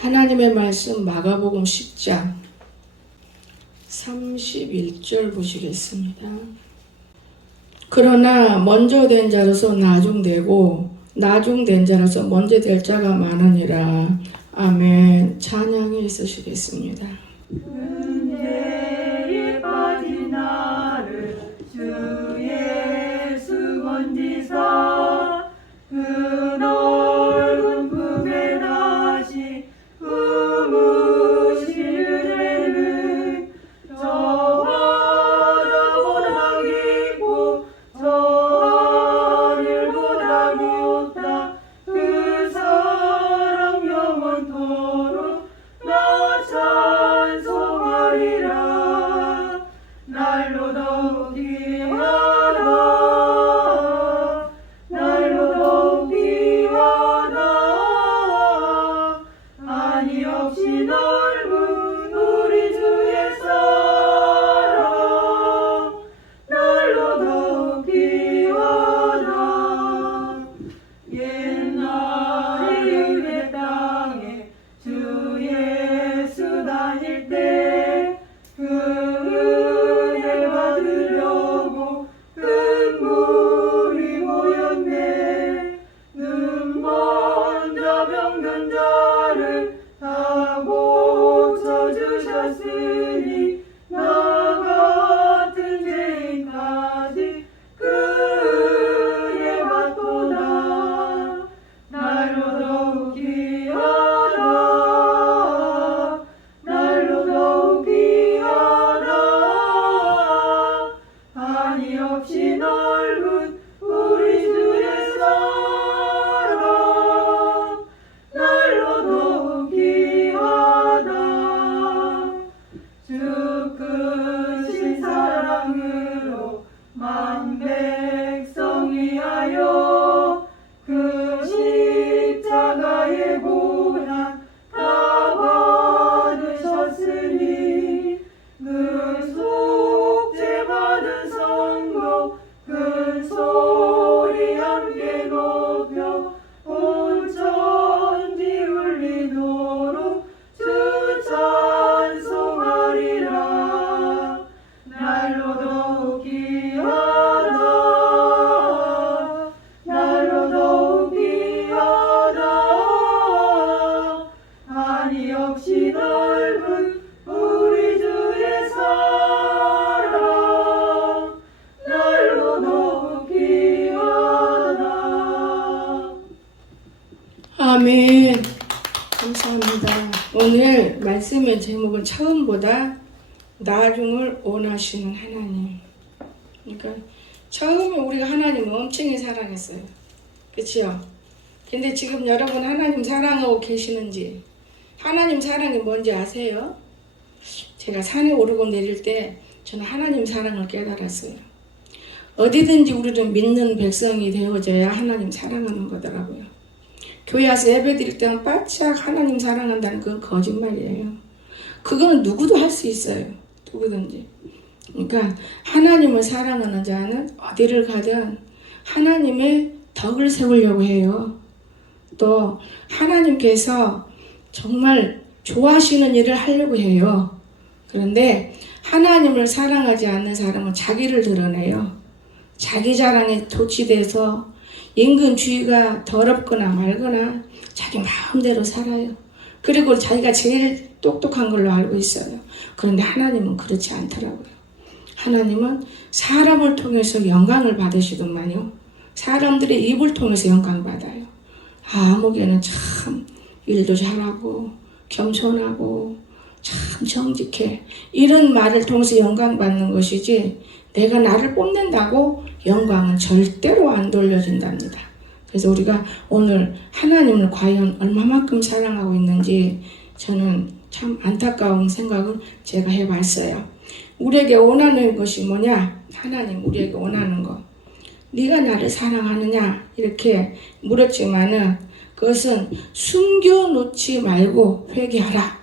하나님의 말씀 마가복음 10장 31절 보시겠습니다. 그러나 먼저 된 자로서 나중되고 나중된 자로서 먼저 될 자가 많으니라. 아멘. 찬양이 있으시겠습니다. 은혜에 빠진 나를 주 예수 건지사 그 넓은 품에 다시 품으실 은혜는 저 바다보다 깊고 저 하늘보다 높다. 그 사랑 영원토록 나 찬송하리라. 날로 더욱 귀하다. 날로 더욱 귀하다. 한이 없이 넓은 우리 주의 사랑. 날로 더욱 귀하다. 옛날에 유대 땅에 주 예수 다닐 때 그 은혜 받으려고 큰 무리 모였네. 눈 먼저 병든 자를 다 고쳐주셨으니 나 같은 죄인까지 그 은혜 받도다. 날로 더욱 귀하다. 날로 더욱 귀하다. 한이 없이 넓은 우리 주의 사랑. 날로 더욱 귀하다. 주 크신 사랑으로 만 백성 위하여 그 십자가의 고난 다 받으셨으니 그 속죄 받은 성도 큰 소리 함께 높여 온 천지 울리도록 주 찬송하리라. 날로 더욱 귀하다. 날로 더욱 귀하다. 한이 없이 넓은 우리 주의 사랑. 날로 더욱 귀하다. 아멘. 감사합니다. 오늘 말씀의 제목은 처음보다 나중을 원하시는 하나님. 그러니까 처음에 우리가 하나님을 엄청히 사랑했어요. 그치요? 근데 지금 여러분 하나님 사랑하고 계시는지, 하나님 사랑이 뭔지 아세요? 제가 산에 오르고 내릴 때 저는 하나님 사랑을 깨달았어요. 어디든지 우리는 믿는 백성이 되어져야 하나님 사랑하는 거더라고요. 교회 와서 예배 드릴 때는 바짝 하나님 사랑한다는 건 거짓말이에요. 그거는 누구도 할 수 있어요. 누구든지. 그러니까 하나님을 사랑하는 자는 어디를 가든 하나님의 덕을 세우려고 해요. 또 하나님께서 정말 좋아하시는 일을 하려고 해요. 그런데 하나님을 사랑하지 않는 사람은 자기를 드러내요. 자기 자랑에 도취돼서 인근주의가 더럽거나 말거나 자기 마음대로 살아요. 그리고 자기가 제일 똑똑한 걸로 알고 있어요. 그런데 하나님은 그렇지 않더라고요. 하나님은 사람을 통해서 영광을 받으시더만요. 사람들의 입을 통해서 영광 받아요. 아무개는 참 일도 잘하고 겸손하고 참 정직해. 이런 말을 통해서 영광 받는 것이지 내가 나를 뽐낸다고 영광은 절대로 안 돌려진답니다. 그래서 우리가 오늘 하나님을 과연 얼마만큼 사랑하고 있는지 저는 참 안타까운 생각을 제가 해봤어요. 우리에게 원하는 것이 뭐냐? 하나님 우리에게 원하는 거. 네가 나를 사랑하느냐? 이렇게 물었지만은 그것은 숨겨놓지 말고 회개하라.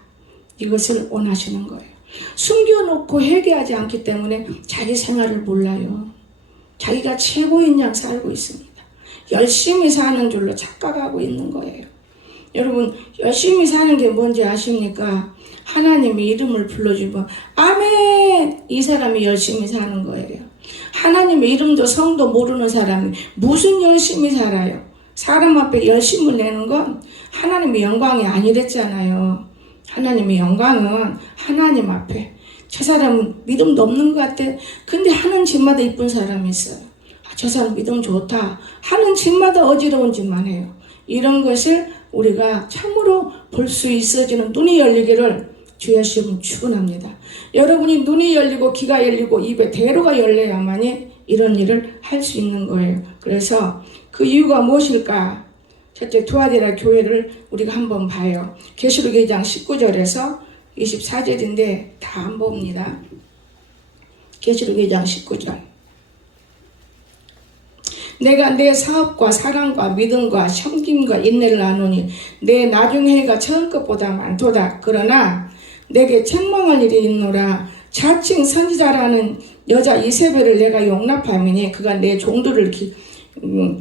이것을 원하시는 거예요. 숨겨놓고 회개하지 않기 때문에 자기 생활을 몰라요. 자기가 최고인 양 살고 있습니다. 열심히 사는 줄로 착각하고 있는 거예요. 여러분 열심히 사는 게 뭔지 아십니까? 하나님의 이름을 불러주면 아멘! 이 사람이 열심히 사는 거예요. 하나님의 이름도 성도 모르는 사람이 무슨 열심히 살아요? 사람 앞에 열심을 내는 건 하나님의 영광이 아니랬잖아요. 하나님의 영광은 하나님 앞에. 저 사람은 믿음도 없는 것 같아. 근데 하는 집마다 이쁜 사람이 있어요. 저 사람 믿음 좋다. 하는 집마다 어지러운 짓만 해요. 이런 것을 우리가 참으로 볼 수 있어지는 눈이 열리기를 주의 시험 축원합니다. 여러분이 눈이 열리고 귀가 열리고 입에 대로가 열려야만이 이런 일을 할 수 있는 거예요. 그래서 그 이유가 무엇일까? 첫째, 두아디라 교회를 우리가 한번 봐요. 계시록 2장 19절에서 24절인데 다 안 봅니다. 계시록 2장 19절. 내가 내 사업과 사랑과 믿음과 섬김과 인내를 나누니 내 나중 해가 처음 것보다 많도다. 그러나 내게 책망할 일이 있노라. 자칭 선지자라는 여자 이세벨을 내가 용납하미니 그가 내 종들을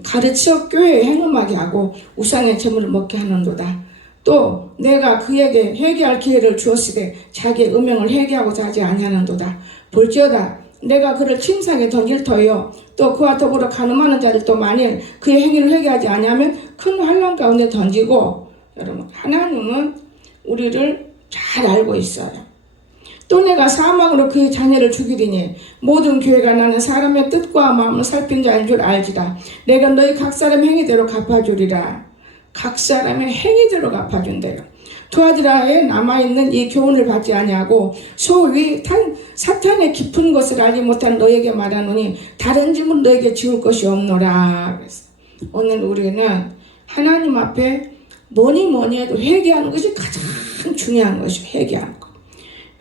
가르쳐 교회에 행음하게 하고 우상의 제물을 먹게 하는도다. 또 내가 그에게 회개할 기회를 주었으되 자기의 음행을 회개하고자 하지 아니하는도다. 볼지어다 내가 그를 침상에 던질 터요 또 그와 더불어 간음하는 자들도 만일 그의 행위를 회개하지 아니하면 큰 환난 가운데 던지고. 여러분 하나님은 우리를 잘 알고 있어요. 또 내가 사망으로 그의 자녀를 죽이리니 모든 교회가 나는 사람의 뜻과 마음을 살핀 자인 줄 알지다. 내가 너희 각 사람 행위대로 갚아주리라. 각 사람의 행위대로 갚아준대요. 두아디라에 남아있는 이 교훈을 받지 아니하고 소위 사탄의 깊은 것을 알지 못한 너에게 말하노니 다른 짐은 너에게 지울 것이 없노라. 그래서 오늘 우리는 하나님 앞에 뭐니 해도 회개하는 것이 가장 중요한 것이에요. 회개하는 것.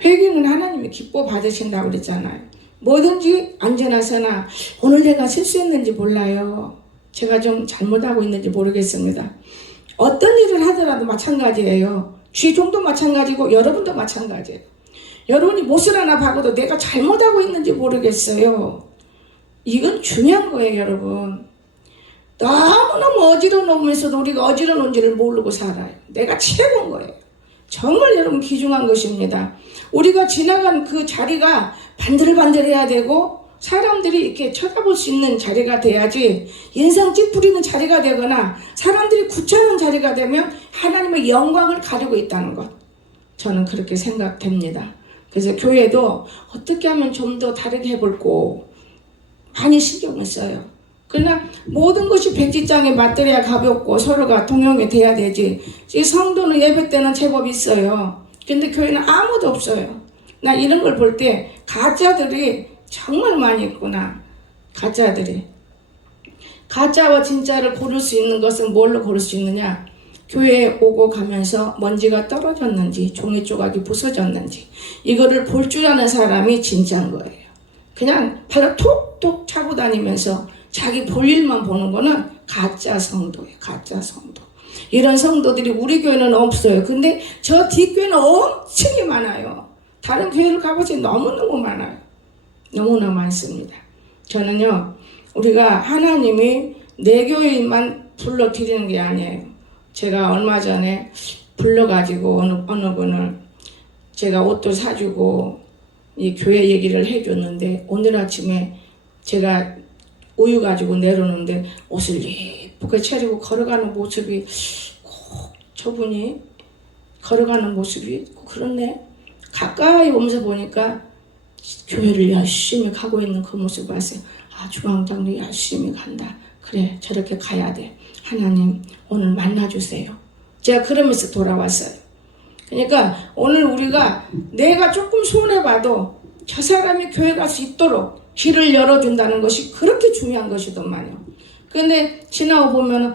회개는 하나님이 기뻐 받으신다고 그랬잖아요. 뭐든지 언제나서나 오늘 내가 실수했는지 몰라요. 제가 좀 잘못하고 있는지 모르겠습니다. 어떤 일을 하더라도 마찬가지예요. 쥐종도 마찬가지고 여러분도 마찬가지예요. 여러분이 못을 하나 박아도 내가 잘못하고 있는지 모르겠어요. 이건 중요한 거예요, 여러분. 너무너무 어지러우면서도 우리가 어지러운지를 모르고 살아요. 내가 최고인 거예요. 정말 여러분 귀중한 것입니다. 우리가 지나간 그 자리가 반들반들해야 되고 사람들이 이렇게 쳐다볼 수 있는 자리가 돼야지 인상 찌푸리는 자리가 되거나 사람들이 구차하는 자리가 되면 하나님의 영광을 가리고 있다는 것. 저는 그렇게 생각됩니다. 그래서 교회도 어떻게 하면 좀 더 다르게 해볼고 많이 신경을 써요. 그러나 모든 것이 백지장에 맞들여야 가볍고 서로가 동용이 돼야 되지. 이 성도는 예배 때는 제법 있어요. 근데 교회는 아무도 없어요. 나 이런 걸 볼 때 가짜들이 정말 많이 있구나. 가짜들이. 가짜와 진짜를 고를 수 있는 것은 뭘로 고를 수 있느냐? 교회에 오고 가면서 먼지가 떨어졌는지 종이 조각이 부서졌는지 이거를 볼 줄 아는 사람이 진짜인 거예요. 그냥 발로 톡톡 차고 다니면서 자기 볼 일만 보는 거는 가짜 성도예요. 가짜 성도. 이런 성도들이 우리 교회는 없어요. 근데 저 뒷교회는 엄청이 많아요. 다른 교회를 가보세요. 너무너무 많아요. 너무나 많습니다. 저는요, 우리가 하나님이 내 교회만 불러드리는 게 아니에요. 제가 얼마 전에 불러가지고 어느 분을 제가 옷도 사주고 이 교회 얘기를 해줬는데 오늘 아침에 제가 우유 가지고 내려오는데 옷을 예쁘게 차리고 걸어가는 모습이 꼭 저분이 걸어가는 모습이 꼭 그렇네. 가까이 오면서 보니까 교회를 열심히 가고 있는 그 모습을 봤어요. 아, 주방장도 열심히 간다. 그래, 저렇게 가야 돼. 하나님 오늘 만나주세요. 제가 그러면서 돌아왔어요. 그러니까 오늘 우리가 내가 조금 손해봐도 저 사람이 교회 갈 수 있도록 길을 열어준다는 것이 그렇게 중요한 것이더만요. 근데 지나고 보면은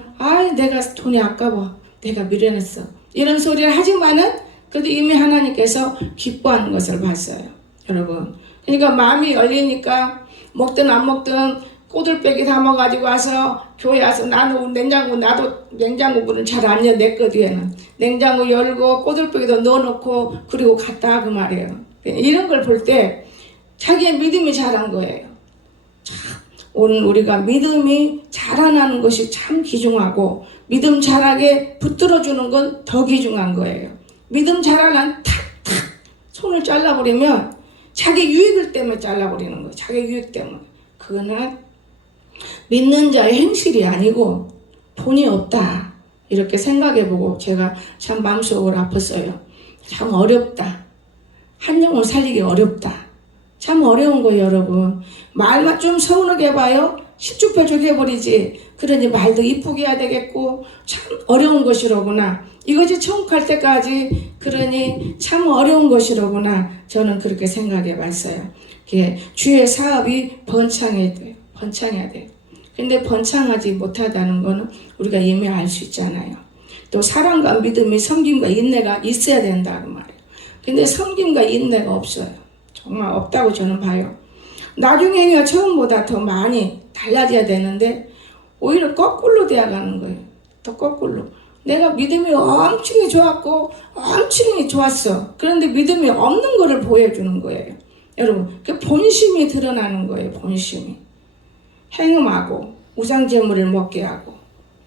내가 돈이 아까워. 내가 미련했어. 이런 소리를 하지만은 그래도 이미 하나님께서 기뻐하는 것을 봤어요. 여러분. 그러니까 마음이 열리니까 먹든 안 먹든 꼬들빼기 담아가지고 와서 교회 와서 나도 냉장고 문은 잘 안 열, 내 거 뒤에는. 냉장고 열고 꼬들빼기도 넣어놓고 그리고 갔다 그 말이에요. 이런 걸 볼 때 자기의 믿음이 자란 거예요. 참, 오늘 우리가 믿음이 자라나는 것이 참 귀중하고 믿음 자라게 붙들어주는 건 더 귀중한 거예요. 믿음 자라난 탁탁 손을 잘라버리면 자기 유익을 때문에 잘라버리는 거예요. 자기 유익 때문에. 그거는 믿는 자의 행실이 아니고 돈이 없다 이렇게 생각해보고 제가 참 마음속으로 아팠어요. 참 어렵다. 한 영혼 살리기 어렵다. 참 어려운 거예요, 여러분. 말만 좀 서운하게 해봐요. 실축별축 해버리지. 그러니 말도 이쁘게 해야 되겠고 참 어려운 것이로구나. 이것이 천국할 때까지 그러니 참 어려운 것이로구나. 저는 그렇게 생각해 봤어요. 주의 사업이 번창해야 돼요. 번창해야 돼요. 근데 번창하지 못하다는 거는 우리가 이미 알 수 있잖아요. 또 사랑과 믿음이 섬김과 인내가 있어야 된다고 말이에요. 근데 섬김과 인내가 없어요. 정말 없다고 저는 봐요. 나중에 행위가 처음보다 더 많이 달라져야 되는데 오히려 거꾸로 되어가는 거예요. 더 거꾸로. 내가 믿음이 엄청 좋았고 엄청 좋았어. 그런데 믿음이 없는 거를 보여주는 거예요. 여러분, 그 본심이 드러나는 거예요. 본심이. 행음하고 우상제물을 먹게 하고.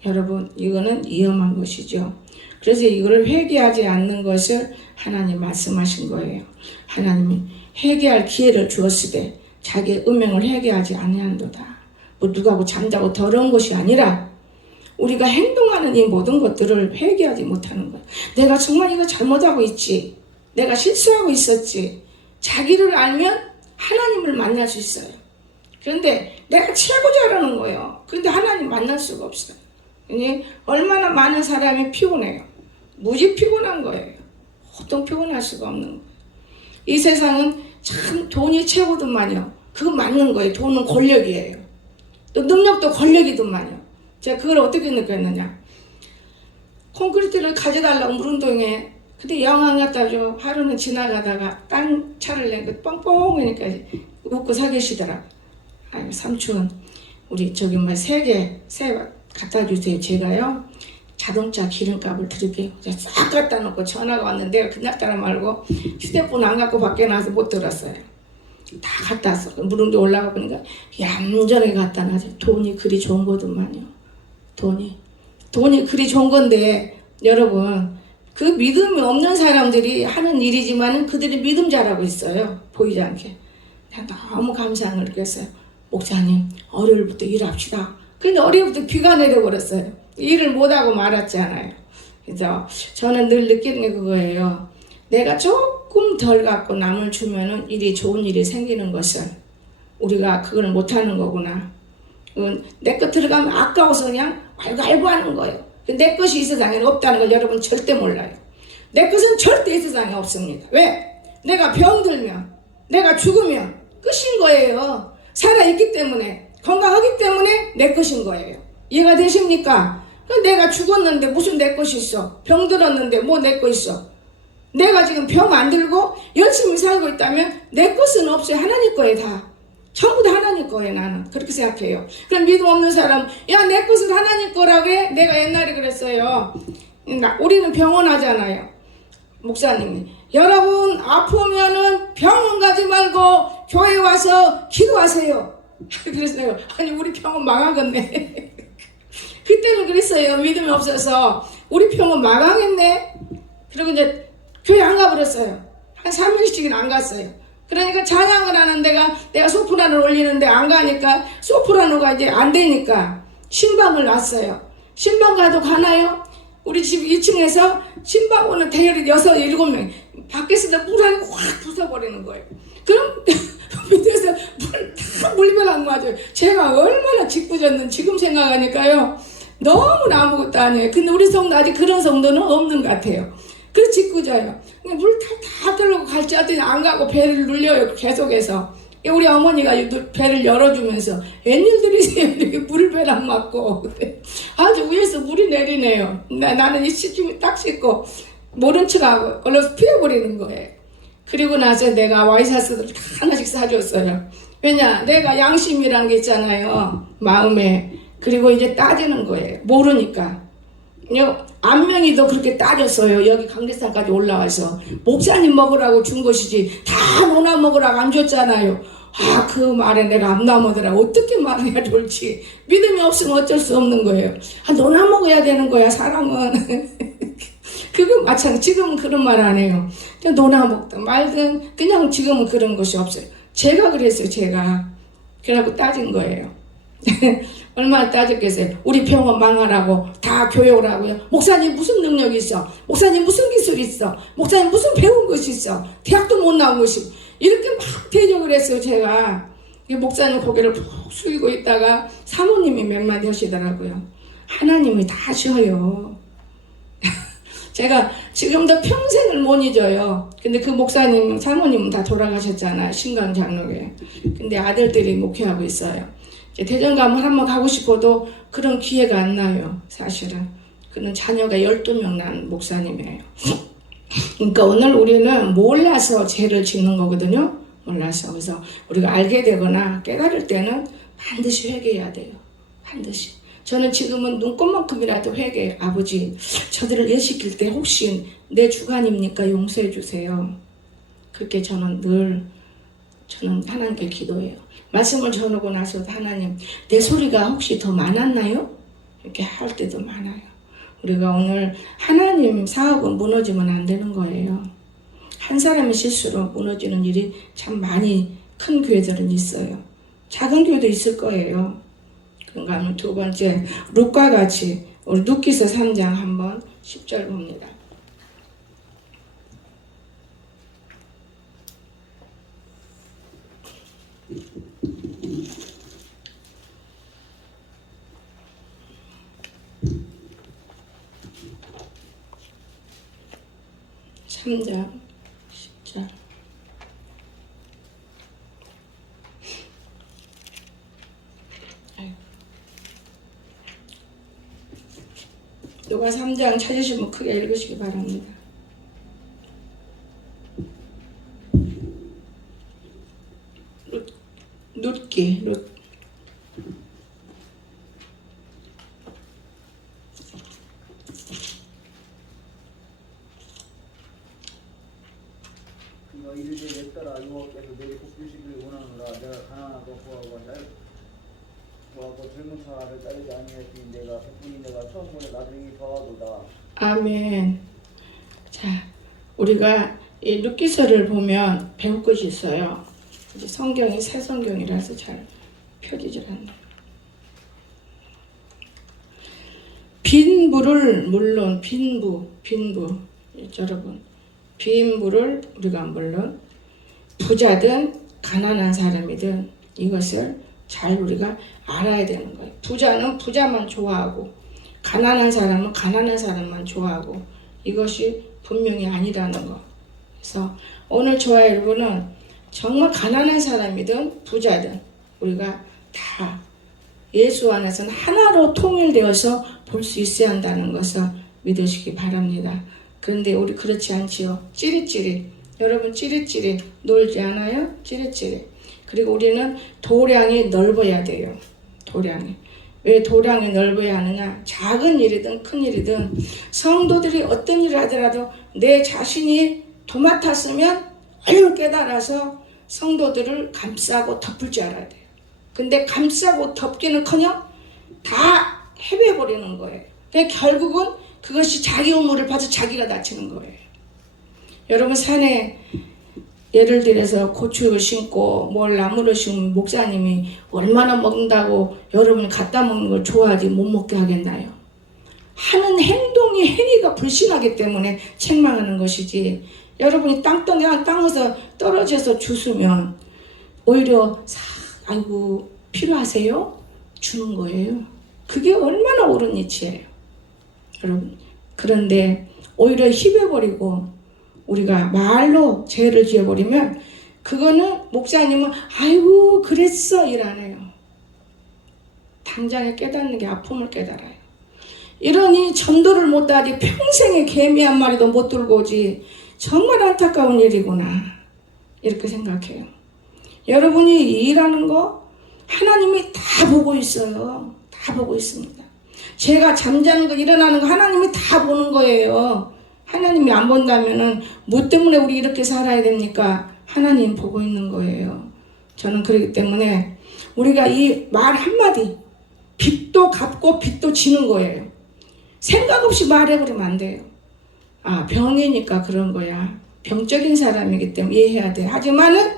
여러분, 이거는 위험한 것이죠. 그래서 이거를 회개하지 않는 것을 하나님 말씀하신 거예요. 하나님이 회개할 기회를 주었을 때 자기의 음행을 회개하지 아니한도다. 뭐 누구하고 잠자고 더러운 것이 아니라 우리가 행동하는 이 모든 것들을 회개하지 못하는 거야. 내가 정말 이거 잘못하고 있지. 내가 실수하고 있었지. 자기를 알면 하나님을 만날 수 있어요. 그런데 내가 최고 잘하는 거예요. 그런데 하나님 만날 수가 없어요. 얼마나 많은 사람이 피곤해요. 무지 피곤한 거예요. 보통 피곤할 수가 없는 거예요. 이 세상은 참 돈이 최고더만요. 그거 맞는 거예요. 돈은 권력이에요. 또 능력도 권력이더만요. 제가 그걸 어떻게 느꼈느냐. 콘크리트를 가져달라고 물운동에 근데 영항 갖다 줘. 하루는 지나가다가 땅 차를 내고 뻥뻥하니까 웃고 사 계시더라. 아유 삼촌 우리 저기 뭐 세 갖다 주세요. 제가요 자동차 기름값을 드릴게요. 싹 갖다 놓고 전화가 왔는데 내가 그냥따라 말고 휴대폰 안 갖고 밖에 나와서 못 들었어요. 다 갖다 왔어. 물운동 올라가 보니까 얌전하게 갖다 놔서 돈이 그리 좋은 거더만요. 돈이 그리 좋은 건데 여러분 그 믿음이 없는 사람들이 하는 일이지만 그들이 믿음 잘하고 있어요. 보이지 않게. 내가 너무 감사함을 느꼈어요. 목사님 월요일부터 일합시다. 근데 월요일부터 비가 내려버렸어요. 일을 못하고 말았잖아요. 그래서 저는 늘 느끼는 게 그거예요. 내가 조금 덜 갖고 남을 주면은 일이 좋은 일이 생기는 것을 우리가 그걸 못하는 거구나. 내 것 들어가면 아까워서 그냥 알고 하는 거예요. 내 것이 이 세상에 없다는 걸 여러분 절대 몰라요. 내 것은 절대 이 세상에 없습니다. 왜? 내가 병들면 내가 죽으면 끝인 거예요. 살아있기 때문에 건강하기 때문에 내 것인 거예요. 이해가 되십니까? 내가 죽었는데 무슨 내 것이 있어? 병들었는데 뭐 내 것 있어? 내가 지금 병 안 들고 열심히 살고 있다면 내 것은 없어요. 하나님 거에 다. 전부 다 하나님 거예요. 나는 그렇게 생각해요. 그럼 믿음 없는 사람 야 내 것은 하나님 거라고 해? 내가 옛날에 그랬어요. 우리는 병원 하잖아요. 목사님이 여러분 아프면은 병원 가지 말고 교회 와서 기도하세요. 그랬어요. 아니 우리 병원 망하겠네. 그때는 그랬어요. 믿음이 없어서 우리 병원 망하겠네. 그리고 이제 교회 안 가버렸어요. 한 3일씩은 안 갔어요. 그러니까 찬양을 하는 내가 소프라노를 올리는데 안 가니까 소프라노가 이제 안 되니까 신방을 놨어요. 신방 가도 가나요? 우리 집 2층에서 신방 오는 대열이 6, 7명 밖에서 물 한 확 부숴버리는 거예요. 그럼 밑에서 다 물벼락 맞아요. 제가 얼마나 짓궂었는지 지금 생각하니까요. 너무나 아무것도 아니에요. 근데 우리 성도 아직 그런 성도는 없는 것 같아요. 그래서 짓궂어요. 물 다 들고 갈지 하더니 안 가고 배를 눌려요. 계속해서. 우리 어머니가 배를 열어주면서 웬일들이세요? 이렇게 물배랑 맞고 아주 위에서 물이 내리네요. 나는 이 시침이 딱 씻고 모른 척하고 얼른 피워버리는 거예요. 그리고 나서 내가 와이셔츠를 다 하나씩 사줬어요. 왜냐 내가 양심이란 게 있잖아요. 마음에. 그리고 이제 따지는 거예요. 모르니까. 안명이도 그렇게 따졌어요. 여기 강대산까지 올라와서 목사님 먹으라고 준 것이지 다 노나 먹으라고 안 줬잖아요. 그 말에 내가 암나무더라. 어떻게 말해야 좋을지. 믿음이 없으면 어쩔 수 없는 거예요. 너나 먹어야 되는 거야, 사람은. 그거 마찬가지. 지금은 그런 말 안 해요. 그냥 너나 먹든 말든 그냥 지금은 그런 것이 없어요. 제가 그랬어요, 제가. 그래갖고 따진 거예요. 얼마나 따졌겠어요. 우리 병원 망하라고 다 교육을 하고요. 목사님 무슨 능력이 있어? 목사님 무슨 기술이 있어? 목사님 무슨 배운 것이 있어? 대학도 못 나온 것이. 이렇게 막 대적을 했어요, 제가. 목사님 고개를 푹 숙이고 있다가 사모님이 몇 마디 하시더라고요. 하나님이 다 하셔요. 제가 지금도 평생을 못 잊어요. 근데 그 목사님, 사모님은 다 돌아가셨잖아요. 신강장로에. 근데 아들들이 목회하고 있어요. 대전감을 한번 가고 싶어도 그런 기회가 안 나요, 사실은. 그는 자녀가 12명 난 목사님이에요. 그러니까 오늘 우리는 몰라서 죄를 짓는 거거든요. 몰라서. 그래서 우리가 알게 되거나 깨달을 때는 반드시 회개해야 돼요. 반드시. 저는 지금은 눈꽃만큼이라도 회개해요. 아버지, 저들을 예시킬 때 혹시 내 주관입니까? 용서해 주세요. 그렇게 저는 하나님께 기도해요. 말씀을 전하고 나서도 하나님, 내 소리가 혹시 더 많았나요? 이렇게 할 때도 많아요. 우리가 오늘 하나님 사업은 무너지면 안 되는 거예요. 한 사람의 실수로 무너지는 일이 참 많이 큰 교회들은 있어요. 작은 교회도 있을 거예요. 그런가 하면 두 번째, 룻과 같이 우리 룻기서 3장 한번 10절 봅니다. (3장 10절) 누가 3장 찾으시면 크게 읽으시기 바랍니다. 룻기. 그가 이르되 내 딸아 여호와께서 내게 복주시기를 원하노라. 내가 가난하고 고하고 젊은 사람을 따르지 아니하였으니 내가 백분이 내가 처음으로 나중에 더하도다. 아멘. 자, 우리가 이 룻기서를 보면 배울 것이 있어요. 이제 성경이 새 성경이라서 잘 펴지질 않네요. 빈부를 물론 빈부 여러분, 빈부를 우리가 물론 부자든 가난한 사람이든 이것을 잘 우리가 알아야 되는 거예요. 부자는 부자만 좋아하고 가난한 사람은 가난한 사람만 좋아하고 이것이 분명히 아니라는 거. 그래서 오늘 저와 여러분은 정말 가난한 사람이든 부자든 우리가 다 예수 안에서는 하나로 통일되어서 볼 수 있어야 한다는 것을 믿으시기 바랍니다. 그런데 우리 그렇지 않지요. 찌릿찌릿. 여러분 찌릿찌릿 놀지 않아요? 찌릿찌릿. 그리고 우리는 도량이 넓어야 돼요. 도량이. 왜 도량이 넓어야 하느냐? 작은 일이든 큰 일이든 성도들이 어떤 일을 하더라도 내 자신이 도맡았으면 얼른 깨달아서 성도들을 감싸고 덮을 줄 알아야 돼요. 근데 감싸고 덮기는커녕 다 해배해버리는 거예요. 그러니까 결국은 그것이 자기 우물을 파서 자기가 다치는 거예요. 여러분 산에 예를 들어서 고추를 심고 뭘 나무를 심으면 목사님이 얼마나 먹는다고 여러분이 갖다 먹는 걸 좋아하지 못 먹게 하겠나요? 하는 행위가 불신하기 때문에 책망하는 것이지 여러분이 땅에서 떨어져서 주스면 오히려 아이고 필요하세요? 주는 거예요. 그게 얼마나 옳은 이치예요. 여러분 그런데 오히려 희배버리고 우리가 말로 죄를 지어버리면 그거는 목사님은 아이고 그랬어 이러네요. 당장에 깨닫는 게 아픔을 깨달아요. 이러니 전도를 못하지 평생에 개미 한 마리도 못 들고 오지 정말 안타까운 일이구나 이렇게 생각해요. 여러분이 일하는 거 하나님이 다 보고 있어요. 다 보고 있습니다. 제가 잠자는 거 일어나는 거 하나님이 다 보는 거예요. 하나님이 안 본다면은 뭐 때문에 우리 이렇게 살아야 됩니까? 하나님 보고 있는 거예요. 저는 그렇기 때문에 우리가 이 말 한마디, 빚도 갚고 빚도 지는 거예요. 생각 없이 말해버리면 안 돼요. 아, 병이니까 그런 거야. 병적인 사람이기 때문에 이해해야 돼. 하지만은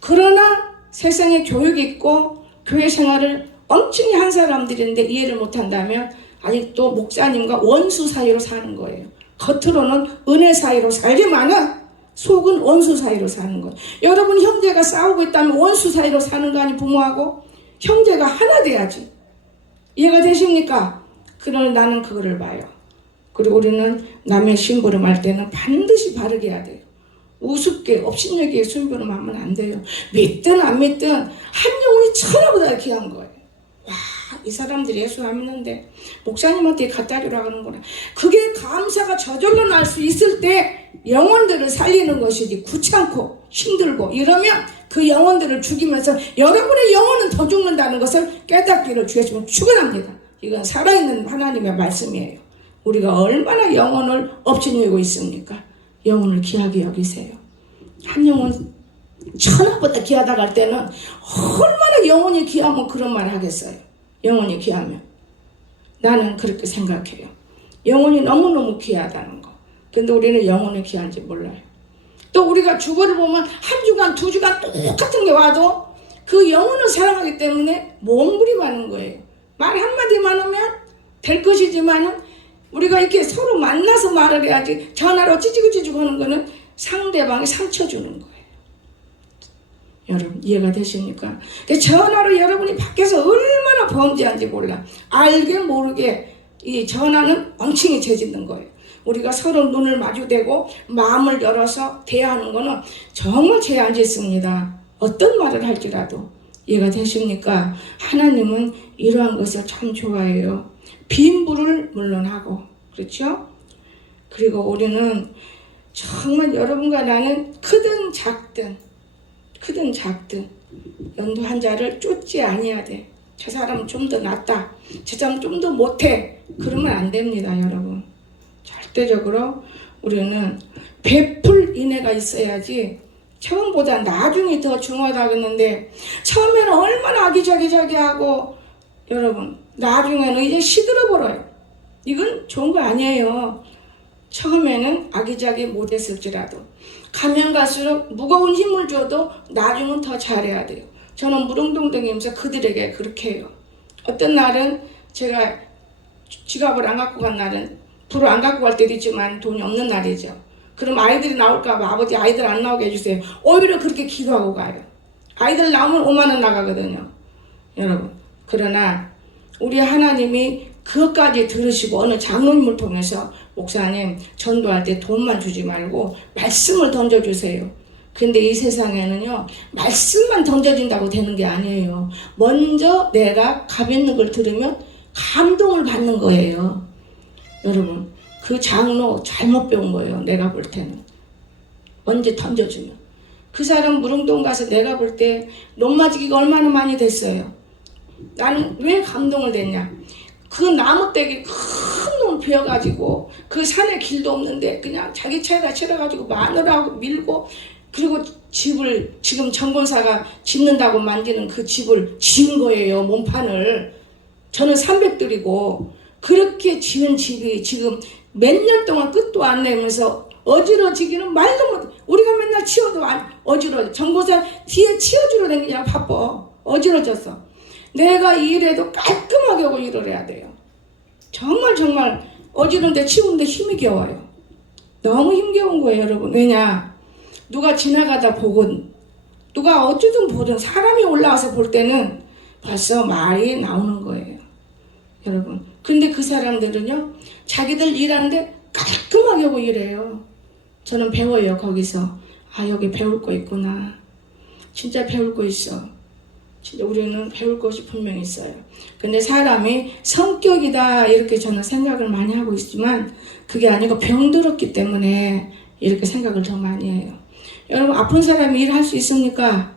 그러나 세상에 교육이 있고 교회 생활을 엄청히 한 사람들인데 이해를 못한다면 아직도 목사님과 원수 사이로 사는 거예요. 겉으로는 은혜 사이로 살지만은 속은 원수 사이로 사는 거예요. 여러분 형제가 싸우고 있다면 원수 사이로 사는 거 아니 부모하고? 형제가 하나 돼야지. 이해가 되십니까? 그러나 나는 그거를 봐요. 그리고 우리는 남의 심부름할 때는 반드시 바르게 해야 돼요. 우습게 업신여기에 심부름하면 안 돼요. 믿든 안 믿든 한 영혼이 천하보다 귀한 거예요. 와, 이 사람들이 예수 안 믿는데 목사님한테 갖다 주라고 하는구나. 그게 감사가 저절로 날 수 있을 때 영혼들을 살리는 것이지, 귀찮고 힘들고 이러면 그 영혼들을 죽이면서 여러분의 영혼은 더 죽는다는 것을 깨닫기를 주시면 축원합니다. 이건 살아있는 하나님의 말씀이에요. 우리가 얼마나 영혼을 업신여기고 있습니까? 영혼을 귀하게 여기세요. 한 영혼 천하보다 귀하다고 할 때는 얼마나 영혼이 귀하면 그런 말 하겠어요. 영혼이 귀하면. 나는 그렇게 생각해요. 영혼이 너무너무 귀하다는 거. 근데 우리는 영혼이 귀한지 몰라요. 또 우리가 주보를 보면 한 주간, 두 주간 똑같은 게 와도 그 영혼을 사랑하기 때문에 몸부림하는 거예요. 말 한마디만 하면 될 것이지만은 우리가 이렇게 서로 만나서 말을 해야지 전화로 찌지고 하는 거는 상대방이 상처 주는 거예요. 여러분 이해가 되십니까? 전화로 여러분이 밖에서 얼마나 범죄한지 몰라. 알게 모르게 이 전화는 엉칭이 죄짓는 거예요. 우리가 서로 눈을 마주대고 마음을 열어서 대하는 거는 정말 죄 안 짓습니다. 어떤 말을 할지라도. 이해가 되십니까? 하나님은 이러한 것을 참 좋아해요. 빈부를 물론 하고, 그렇죠? 그리고 우리는 정말 여러분과 나는 크든 작든 연도한 자를 쫓지 아니해야 돼. 저 사람은 좀 더 낫다, 저 사람은 좀 더 못해, 그러면 안 됩니다. 여러분 절대적으로 우리는 베풀 인애가 있어야지 처음보다 나중이 더 중요하다고 했는데, 처음에는 얼마나 아기자기하고 여러분 나중에는 이제 시들어버려요. 이건 좋은 거 아니에요. 처음에는 아기자기 못했을지라도 가면 갈수록 무거운 힘을 줘도 나중은 더 잘해야 돼요. 저는 무릉동댕이면서 그들에게 그렇게 해요. 어떤 날은 제가 지갑을 안 갖고 간 날은, 불을 안 갖고 갈 때도 있지만 돈이 없는 날이죠. 그럼 아이들이 나올까봐 아버지 아이들 안 나오게 해주세요. 오히려 그렇게 기도하고 가요. 아이들 나오면 5만 원 나가거든요. 여러분 그러나 우리 하나님이 그것까지 들으시고 어느 장로님을 통해서 목사님 전도할 때 돈만 주지 말고 말씀을 던져주세요. 근데 이 세상에는요 말씀만 던져진다고 되는 게 아니에요. 먼저 내가 감 있는 걸 들으면 감동을 받는 거예요. 여러분 그 장로 잘못 배운 거예요. 내가 볼 때는 언제 던져주면 그 사람 무릉동 가서 내가 볼 때 논맞이기가 얼마나 많이 됐어요. 나는 왜 감동을 됐냐, 그 나무떼기 큰 놈 베어가지고 그 산에 길도 없는데 그냥 자기 차에다 실어가지고 마누라하고 밀고, 그리고 집을 지금 정권사가 짓는다고 만드는 그 집을 지은 거예요. 몸판을 저는 300들이고 그렇게 지은 집이 지금 몇 년 동안 끝도 안 내면서 어지러지기는 말도 못. 우리가 맨날 치워도 어지러져. 정보사 뒤에 치워주러 다니냐 바빠. 어지러졌어. 내가 이 일에도 깔끔하게 하고 일을 해야 돼요. 정말 어지러운데 치우는데 힘이 겨워요. 너무 힘겨운 거예요. 여러분 왜냐, 누가 지나가다 보건 누가 어쩌든 보든 사람이 올라와서 볼 때는 벌써 말이 나오는 거예요. 여러분 근데 그 사람들은요 자기들 일하는데 깔끔하게 하고 일해요. 저는 배워요. 거기서 아 여기 배울 거 있구나. 진짜 배울 거 있어. 진짜 우리는 배울 것이 분명히 있어요. 근데 사람이 성격이다 이렇게 저는 생각을 많이 하고 있지만 그게 아니고 병들었기 때문에 이렇게 생각을 더 많이 해요. 여러분 아픈 사람이 일할 수 있습니까?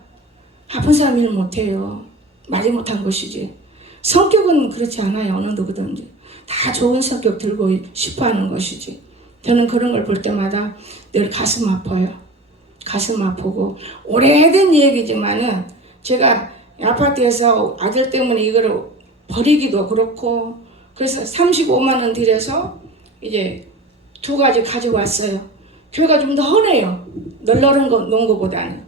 아픈 사람이 일 못해요. 말이 못한 것이지. 성격은 그렇지 않아요. 어느 누구든지 다 좋은 성격 들고 싶어하는 것이지. 저는 그런 걸 볼 때마다 늘 가슴 아파요. 가슴 아프고 오래된 얘기지만은 제가 아파트에서 아들 때문에 이거를 버리기도 그렇고 그래서 35만 원 들여서 이제 2가지 가져왔어요. 교회가 좀 더 흔해요. 널널한 거 놓은 거보다는.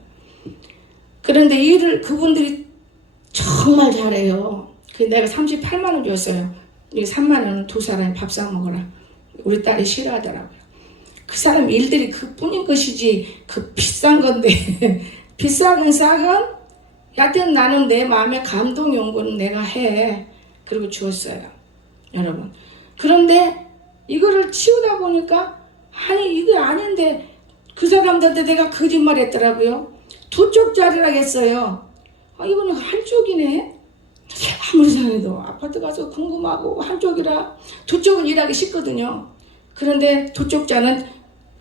그런데 일을 그분들이 정말 잘해요. 내가 38만 원 줬어요. 3만 원은 2사람이 밥 사 먹어라. 우리 딸이 싫어하더라고요. 그 사람 일들이 그뿐인 것이지 그 비싼 건데 비싸건 싸건 여하튼 나는 내 마음에 감동이 온 거는 내가 해. 그리고 주었어요. 여러분. 그런데 이거를 치우다 보니까 아니 이게 아닌데 그 사람들한테 내가 거짓말 했더라고요. 2쪽짜리라고 했어요. 이거는 한쪽이네. 아무리 생각해도 아파트 가서 궁금하고 한쪽이라 2쪽은 일하기 쉽거든요. 그런데 2쪽짜리는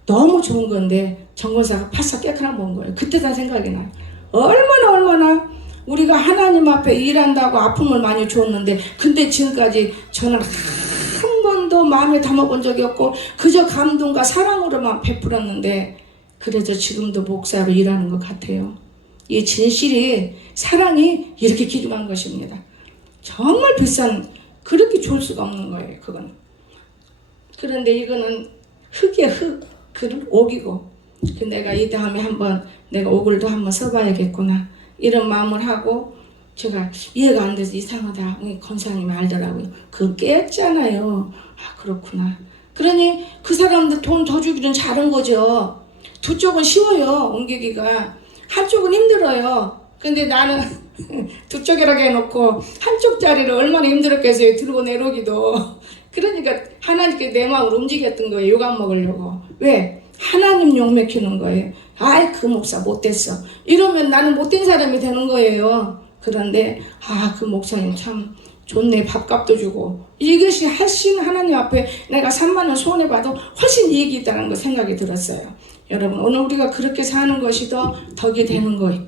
너무 좋은 건데 정권사가 바싹 깨끗한 본 거예요. 그때 다 생각이 나요. 얼마나 우리가 하나님 앞에 일한다고 아픔을 많이 줬는데 근데 지금까지 저는 한 번도 마음에 담아본 적이 없고 그저 감동과 사랑으로만 베풀었는데 그래서 지금도 목사로 일하는 것 같아요. 이 진실이 사랑이 이렇게 귀중한 것입니다. 정말 비싼 그렇게 좋을 수가 없는 거예요. 그건. 그런데 이거는 흙이야 흙. 그를 옥이고 내가 이 다음에 한번 내가 옥을 더 한번 써봐야겠구나 이런 마음을 하고 제가 이해가 안 돼서 이상하다. 권사님이 알더라고요. 그거 깼잖아요. 그렇구나. 그러니 그 사람들 돈 더 주기는 잘한 거죠. 2쪽은 쉬워요. 옮기기가. 한쪽은 힘들어요. 근데 나는 2쪽이라고 해놓고 한쪽짜리를 얼마나 힘들었겠어요. 들고 내려오기도. 그러니까 하나님께 내 마음을 움직였던 거예요. 욕안 먹으려고. 왜? 하나님 욕 먹히는 거예요. 아이 그 목사 못됐어. 이러면 나는 못된 사람이 되는 거예요. 그런데 그 목사님 참 좋네. 밥값도 주고. 이것이 훨씬 하나님 앞에 내가 3만 원 손해봐도 훨씬 이익이 있다는 거 생각이 들었어요. 여러분 오늘 우리가 그렇게 사는 것이 더 덕이 되는 거예요.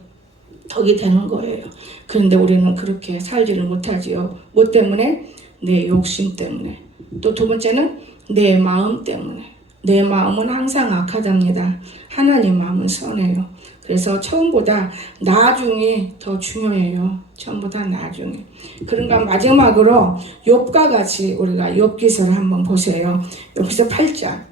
덕이 되는 거예요. 그런데 우리는 그렇게 살지를 못하지요. 뭐 때문에? 내 욕심 때문에. 또 2번째는 내 마음 때문에. 내 마음은 항상 악하답니다. 하나님 마음은 선해요. 그래서 처음보다 나중이 더 중요해요. 처음보다 나중에. 그런가 마지막으로 욥과 같이 우리가 욥기서를 한번 보세요. 욥기서 8장.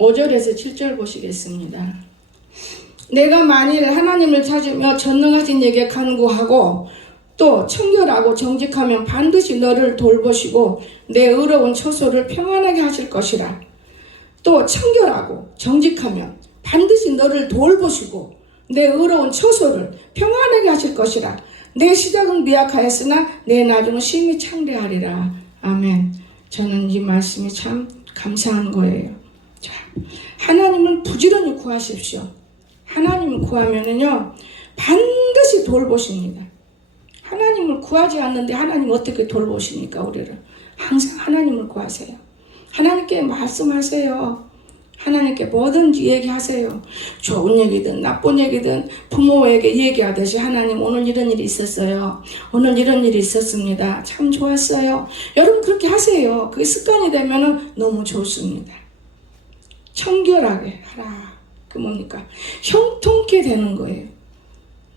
(5절에서) 7절 보시겠습니다. 내가 만일 하나님을 찾으며 전능하신 이에게 간구하고 또 청결하고 정직하면 반드시 너를 돌보시고 내 의로운 처소를 평안하게 하실 것이라. 또 청결하고 정직하면 반드시 너를 돌보시고 내 의로운 처소를 평안하게 하실 것이라. 내 시작은 미약하였으나 내 나중은 심히 창대하리라. 아멘. 저는 이 말씀이 참 감사한 거예요. 자, 하나님을 부지런히 구하십시오. 하나님을 구하면은요 반드시 돌보십니다. 하나님을 구하지 않는데 하나님 어떻게 돌보십니까? 우리를 항상 하나님을 구하세요. 하나님께 말씀하세요. 하나님께 뭐든지 얘기하세요. 좋은 얘기든 나쁜 얘기든 부모에게 얘기하듯이 하나님 오늘 이런 일이 있었어요. 오늘 이런 일이 있었습니다. 참 좋았어요. 여러분 그렇게 하세요. 그게 습관이 되면 너무 좋습니다. 청결하게 하라. 그 뭡니까? 형통케 되는 거예요.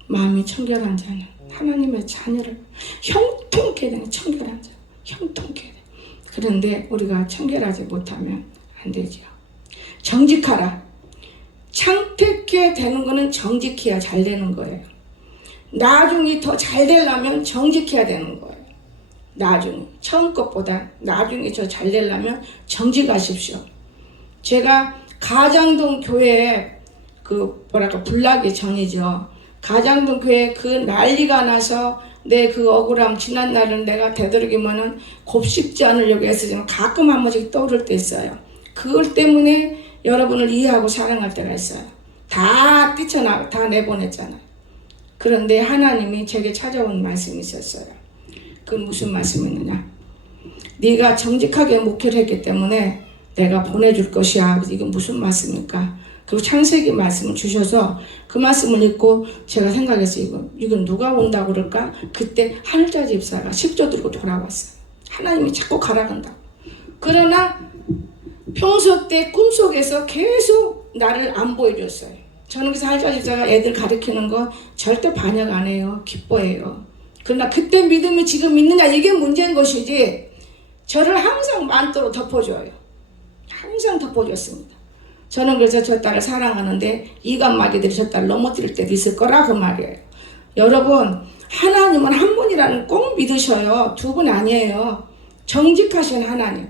마음이 청결한 자는 하나님의 자녀를 형통케 되는 청결한 자. 형통케 돼. 그런데 우리가 청결하지 못하면 안 되죠. 정직하라. 창택게 되는 거는 정직해야 잘 되는 거예요. 나중에 더 잘 되려면 정직해야 되는 거예요. 나중에 처음 것보다 나중에 더 잘 되려면 정직하십시오. 제가 가장동 교회에 불나기 전이죠. 가장동 교회 그 난리가 나서 내 그 억울함 지난 날은 내가 되도록이면은 곱씹지 않으려고 했으지만 가끔 한 번씩 떠오를 때 있어요. 그걸 때문에 여러분을 이해하고 사랑할 때가 있어요. 다 뛰쳐나가 다 내보냈잖아요. 그런데 하나님이 제게 찾아온 말씀이 있었어요. 그건 무슨 말씀이었느냐? 네가 정직하게 목회를 했기 때문에 내가 보내줄 것이야. 이건 무슨 말씀입니까? 그리고 창세기 말씀을 주셔서 그 말씀을 읽고 제가 생각했어요. 이건 누가 온다고 그럴까? 그때 한자 집사가 10조 들고 돌아왔어요. 하나님이 자꾸 가라간다고. 그러나 평소 때 꿈속에서 계속 나를 안 보여줬어요. 저는 그래서 한자 집사가 애들 가르치는 거 절대 반역 안 해요. 기뻐해요. 그러나 그때 믿음이 지금 있느냐 이게 문제인 것이지 저를 항상 만토로 덮어줘요. 항상 덮어줬습니다. 저는 그래서 저 딸을 사랑하는데 이간마귀들이 저 딸을 넘어뜨릴 때도 있을 거라 그 말이에요. 여러분 하나님은 한 분이라는 꼭 믿으셔요. 두 분 아니에요. 정직하신 하나님.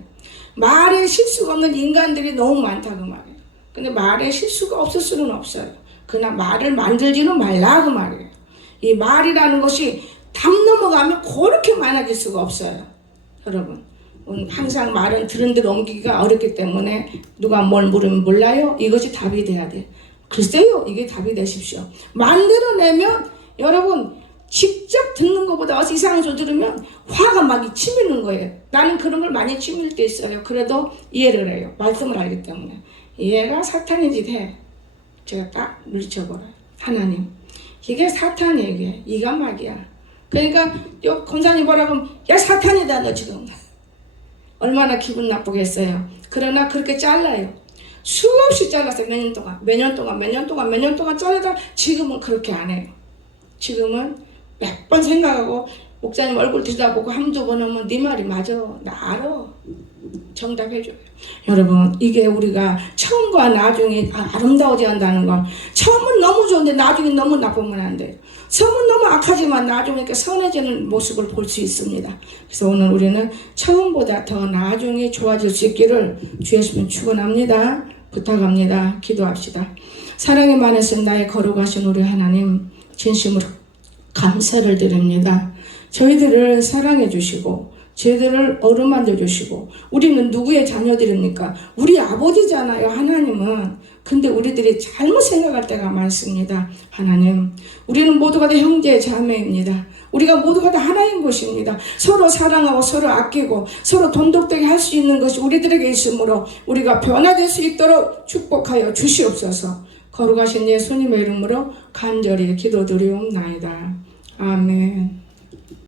말에 실수가 없는 인간들이 너무 많다 그 말이에요. 근데 말에 실수가 없을 수는 없어요. 그러나 말을 만들지는 말라 그 말이에요. 이 말이라는 것이 담 넘어가면 그렇게 많아질 수가 없어요. 여러분 항상 말은 들은 대로 옮기기가 어렵기 때문에 누가 뭘 물으면 몰라요? 이것이 답이 돼야 돼. 글쎄요 이게 답이 되십시오. 만들어내면 여러분 직접 듣는 것보다 어서 이상한 소리 들으면 화가 막 치미는 거예요. 나는 그런 걸 많이 치밀 때 있어요. 그래도 이해를 해요. 말씀을 알기 때문에. 얘가 사탄의 짓 해. 제가 딱 물리쳐버려요. 하나님 이게 사탄이에요. 이게 이간마귀야. 그러니까 요 권사님 뭐라고 하면 야 사탄이다 너 지금. 얼마나 기분 나쁘겠어요. 그러나 그렇게 잘라요. 수없이 잘랐어요. 몇 년 동안 자르다 지금은 그렇게 안 해요. 지금은 몇 번 생각하고 목사님 얼굴 들여다보고 한두 번 하면 네 말이 맞아. 나 알아. 정답해줘요. 여러분 이게 우리가 처음과 나중에 아름다워져야 한다는 거. 처음은 너무 좋은데 나중에 너무 나쁘면 안 돼요. 처음은 너무 악하지만 나중에 이렇게 선해지는 모습을 볼 수 있습니다. 그래서 오늘 우리는 처음보다 더 나중에 좋아질 수 있기를 주 예수님 축원합니다. 부탁합니다. 기도합시다. 사랑의 많으신 나의 거룩하신 우리 하나님 진심으로 감사를 드립니다. 저희들을 사랑해 주시고 저희들을 어루만져 주시고 우리는 누구의 자녀들입니까? 우리 아버지잖아요. 하나님은. 근데 우리들이 잘못 생각할 때가 많습니다. 하나님 우리는 모두가 다 형제 자매입니다. 우리가 모두가 다 하나인 것입니다. 서로 사랑하고 서로 아끼고 서로 돈독되게 할 수 있는 것이 우리들에게 있으므로 우리가 변화될 수 있도록 축복하여 주시옵소서. 거룩하신 예수님의 이름으로 간절히 기도드리옵나이다. 아멘.